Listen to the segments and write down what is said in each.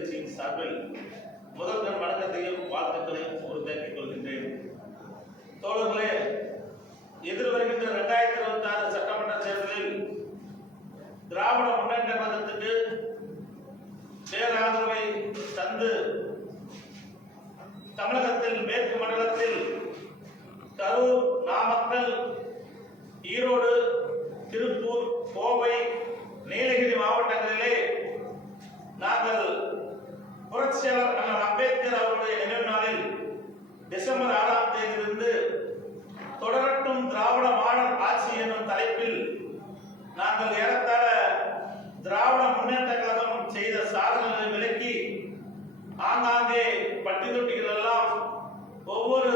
கட்சியின் சார்பில் முதல் கண் வணக்கத்தையும் வாழ்த்துக்களையும் உறுதியாக்கிக் கொள்கின்றேன். தோழர்களே எதிர் வருகின்ற இரண்டாயிரத்தி இருபத்தி ஆறு சட்டமன்ற தேர்தலில் திராவிட முன்னேற்ற கழகத்துக்கு பேராதரவை தந்து தமிழகத்தில் மேற்கு மண்டலத்தில் கரூர் நாமக்கல் ஈரோடு திருப்பூர் கோவை நீலகிரி மாவட்டங்களிலே நாங்கள் புரட்சியாளர் அண்ணன் அம்பேத்கர் அவருடைய நினைவு நாளில் டிசம்பர் ஆறாம் தேதியிலிருந்து தொடரட்டும் திராவிட மாடல் ஆட்சி என்னும் தலைப்பில் நாங்கள் ஏறத்தாழ திராவிட முன்னேற்ற கழகம் செய்த சாதனைகளை விளக்கி ஆங்காங்கே பட்டி தொட்டிகள் எல்லாம் ஒவ்வொரு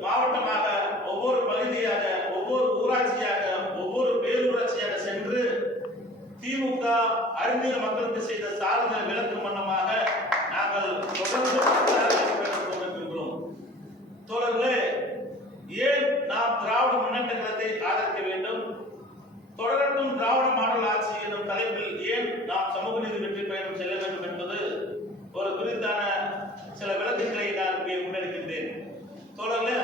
மாவட்டமாக ஒவ்வொரு பகுதியாக ஒவ்வொரு ஊராட்சியாக ஒவ்வொரு பேரூராட்சியாக சென்று திமுக அறிஞர் மக்களுக்கு செய்த சாதனை விளக்கம் பண்ண நாங்கள் தொடர்ந்து பிரச்சாரத்தை மேற்கொண்டு கொண்டிருக்கிறோம் தோழர்களே ஏன் நாம் திராவிட முன்னேற்ற கழகத்தை ஆதரிக்க வேண்டும்? தொடரட்டும் திராவிட மாடல் ஆட்சி எனும் தலைப்பில் ஏன் நாம் சமூக நீதி வெற்றி பயணம் செல்ல வேண்டும் என்பது ஒரு குறித்தான சில விளக்கங்களை நான் இங்கே முன்னெடுக்கின்றேன் தோழர்களே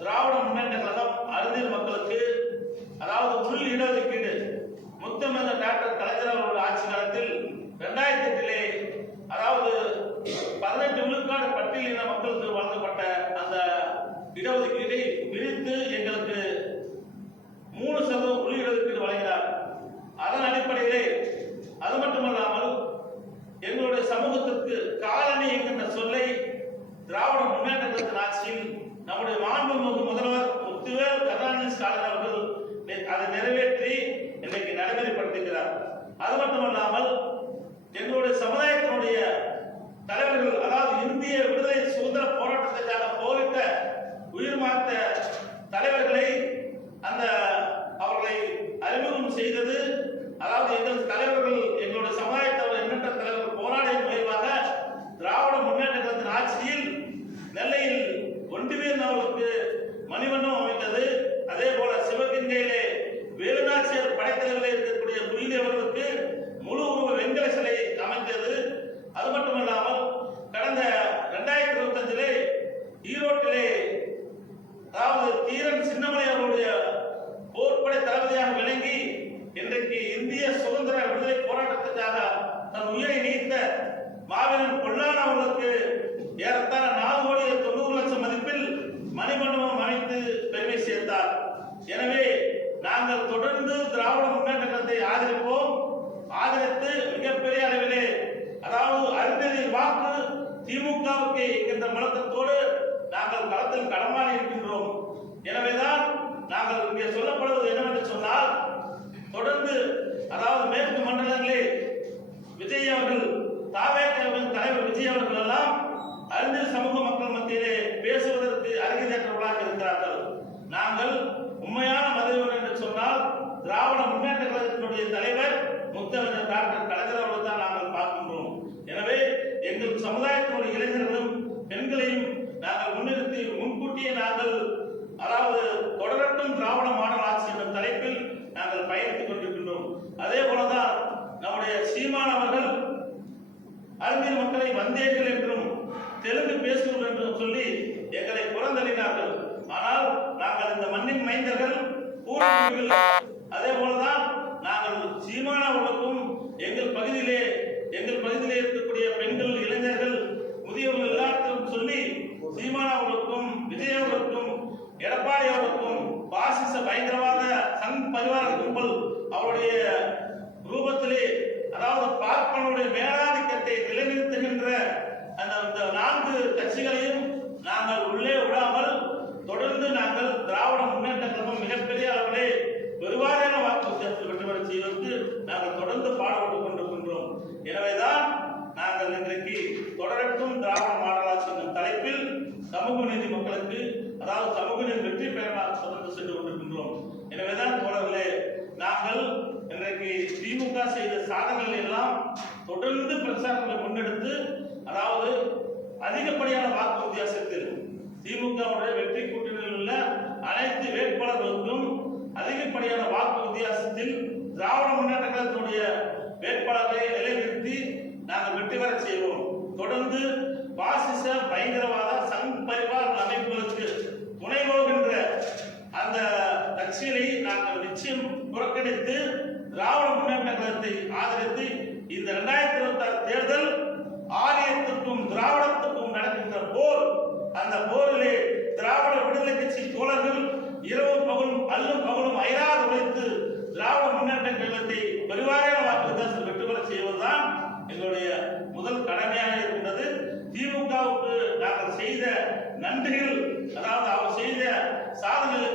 திராவிட முன்னேற்ற கழகம் அறிஞர் மக்களுக்கு அதாவது உள் இடஒதுக்கீடு முத்தமிழ் டாக்டர் கலைஞர் அவர்களுடைய ஆட்சி காலத்தில் இரண்டாயிரத்தி எட்டிலே அதாவது பதினெட்டு விழுக்காடு பட்டியலின மக்களுக்கு வழங்கப்பட்ட அந்த இடஒதுக்கீட்டை விரித்து எங்களுக்கு மூணு சதவீதம் உள் வழங்கினார். அதன் அடிப்படையிலே அது மட்டுமல்லாமல் எங்களுடைய சமூகத்திற்கு காலனி என்கின்ற சொல்லை திராவிட முன்னேற்ற கழகத்தின் ஆட்சியில் நம்முடைய மாண்புமிகு முதல்வர் முத்துவேல் கருணாநிதி ஸ்டாலின் அவர்கள் அதை நிறைவேற்றி இன்றைக்கு நடைமுறைப்படுத்துகிறார். அது மட்டுமல்லாமல் எங்களுடைய சமுதாயத்தினுடைய தலைவர்கள் அதாவது இந்திய விடுதலை சுதந்திர போராட்டத்திற்காக போரிட்ட உயிர் மாத்த தலைவர்களை அந்த அவர்களை அறிமுகம் செய்தது அதாவது எங்கள் தலைவர்கள் எங்களுடைய சமுதாயத்தவர் எண்ணற்ற தலைவர்கள் போராடிய விளைவாக திராவிட முன்னேற்ற கழகத்தின் ஆட்சியில் நெல்லையில் ஒன்றுமே அவர்களுக்கு மணிமண்டபம் அமைத்தது அதே போல சிவகங்கையிலே வேலுநாச்சியார் படைத்தலைவர்களே இருக்கக்கூடிய குயிலி அவர்களுக்கு முழு உருவ வெண்கல சிலை அமைத்தது அது மட்டுமல்லாமல் கடந்த இரண்டாயிரத்தி இருபத்தஞ்சிலே ஈரோட்டிலே அதாவது தீரன் சின்னமலை அவருடைய போர்ப்படை தளபதியாக விளங்கி இன்றைக்கு இந்திய சுதந்திர விடுதலை போராட்டத்துக்காக தன் உயிரை நீத்த மாவீரன் பொல்லான் அவர்களுக்கு ஏறத்தாழ நாலு கோடி தொண்ணூறு லட்சம் மதிப்பில் மணிமண்டபம் அமைத்து பெருமை சேர்த்தார் எனவே நாங்கள் தொடர்ந்து திராவிட முன்னேற்ற கழகத்தை ஆதரிப்போம் ஆதரித்து மிகப்பெரிய அளவிலே அதாவது அறிஞரின் வாக்கு திமுகவுக்கு என்கின்ற முழக்கத்தோடு நாங்கள் களத்தில் களமாடி இருக்கின்றோம் எனவேதான் நாங்கள் இங்கே சொல்லப்படுவது என்னவென்று சொன்னால் தொடர்ந்து அதாவது மேற்கு மண்டலங்களிலே விஜய் அவர்கள் தாவேக்காவின் தலைவர் விஜய் அவர்கள் எல்லாம் அறிஞர் சமூக மக்கள் மத்தியிலே பேசுவதற்கு அருகதையற்றவர்களாக இருக்கிறார்கள் நாங்கள் உண்மையான மதிவர் என்று சொன்னால் திராவிட முன்னேற்ற கழகத்தினுடைய தலைவர் முத்தமிழர் டாக்டர் கலைஞர் அவர்கள் தான் நாங்கள் பார்க்கின்றோம் எனவே எங்கள் சமுதாயத்தினுடைய இளைஞர்களும் பெண்களையும் நாங்கள் முன்னிறுத்தி முன்கூட்டியே நாங்கள் அதாவது தொடரட்டும் திராவிட மாடல் ஆட்சி என்ற தலைப்பில் நாங்கள் பயணித்துக் கொண்டிருக்கின்றோம் அதே போலதான் நம்முடைய சீமான் அவர்கள் அறிஞர் மக்களை வந்தேர்கள் என்றும் தெலுங்கு பேசுவோம் என்றும் சொல்லி எங்களை புறந்தள்ளினார்கள். ஆனால் நாங்கள் இந்த மண்ணின் மைந்தர்கள் அதே போலதான் நாங்கள் சீமானவர்களுக்கும் எங்கள் பகுதியிலே அதாவது சமூகத்தின் வெற்றி பெறமாக சுமந்து சென்று கொண்டிருக்கின்றோம். எனவேதான் தோழர்களே நாங்கள் இன்றைக்கு திமுக செய்த சாதனைகள் எல்லாம் தொடர்ந்து பிரச்சாரங்களை முன்னெடுத்து அதாவது அதிகப்படியான வாக்கு வித்தியாசத்தில் திமுகவுடைய வெற்றி கூட்டணியில் உள்ள அனைத்து வேட்பாளர்களுக்கும் அதிகப்படியான வாக்கு வித்தியாசத்தில் திராவிட முன்னேற்ற கழகத்தினுடைய வேட்பாளரை நன்றிகள். அதாவது அவர் செய்த சாதனைகள்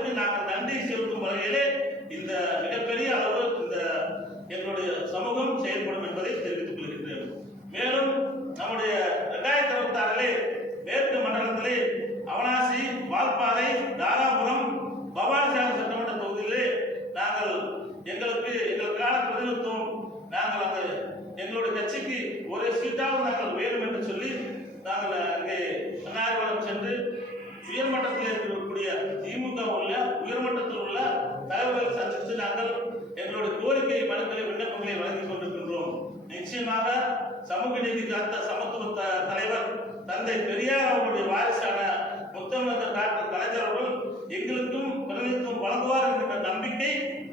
தந்தை பெரியார் அவருடைய வாரிசான முத்தமிழ் டாக்டர் கலைஞர் அவர்கள் எங்களுக்கும் பிரதிநிதித்துவம் வழங்குவார் என்கின்ற நம்பிக்கை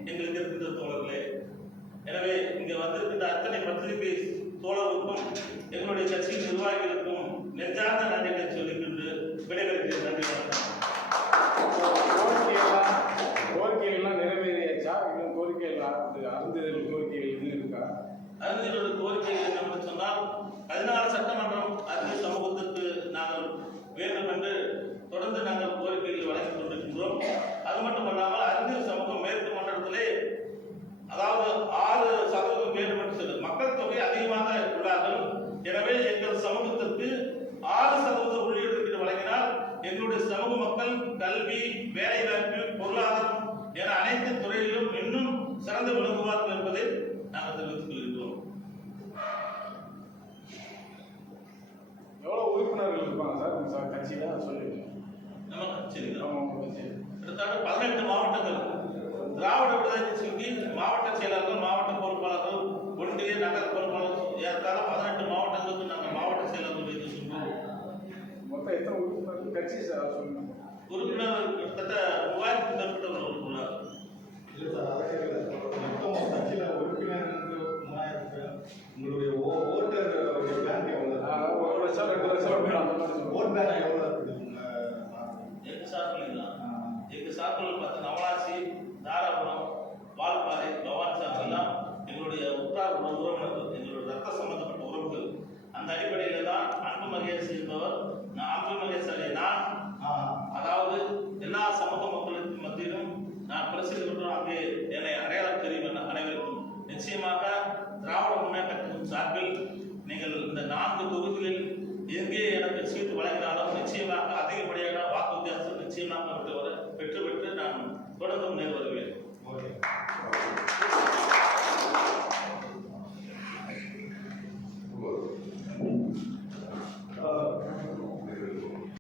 எங்களுக்கு இருக்கின்ற தோழர்களே. எனவே இங்கே வந்திருக்கின்ற அத்தனை பத்திரிகை தோழருக்கும் எங்களுடைய கட்சியின் நிர்வாகிகளுக்கும் நெஞ்சார்ந்த நன்றிகளை சொல்லிக்கொண்டு விடைபெறுகிறேன். நன்றி கோரிக்கைகள்லாம் நிறைவேறியாச்சா? இன்னும் கோரிக்கைகள் அருந்துதல் கோரிக்கைகள் இன்னும் இருக்கா? அருந்துதலோட கோரிக்கைகள் என்னன்னு சொன்னால் பதினாறு சட்டமன்றம் அறிஞர் சமூகத்தில் நாங்கள் வேண்டும் என்று தொடர்ந்து நாங்கள் கோரிக்கைகளை வழங்கிக் கொண்டிருக்கின்றோம். அது மட்டும் அல்லாமல் அறிஞர் சமூகம் மேற்கு மண்டலத்திலே அதாவது ஆறு சதவீதம் வேண்டும் என்று சொல்லு மக்கள் தொகை அதிகமாக உள்ளார்கள். எனவே எங்கள் சமூகத்திற்கு ஆறு சதவீத ஊழியர்களுக்கு வழங்கினால் எங்களுடைய சமூக மக்கள் கல்வி வேலை தவிர பதினெட்டு மாவட்டங்கள். திராவிட விடுதலை மாவட்ட செயலாளர்கள் மாவட்ட பொறுப்பாளர்கள் ஒன்றிய நகர பொறுப்பாளர்கள் ஏற்கால பதினெட்டு மாவட்டங்களுக்கு நாங்கள் மாவட்ட செயலாளர்கள் வைத்து சொன்னோம் மொத்தம் எத்தனை கட்சி உறுப்பினர் கிட்டத்தட்ட மூவாயிரத்துக்கு மேற்பட்ட உறுப்பினர் நான்கு தொகுதிகளில் எங்கே எனக்கு சீட்டு வழங்கினாலும் நிச்சயமாக அதிகப்படியான வாக்கு வித்தியாசம் நிச்சயமாக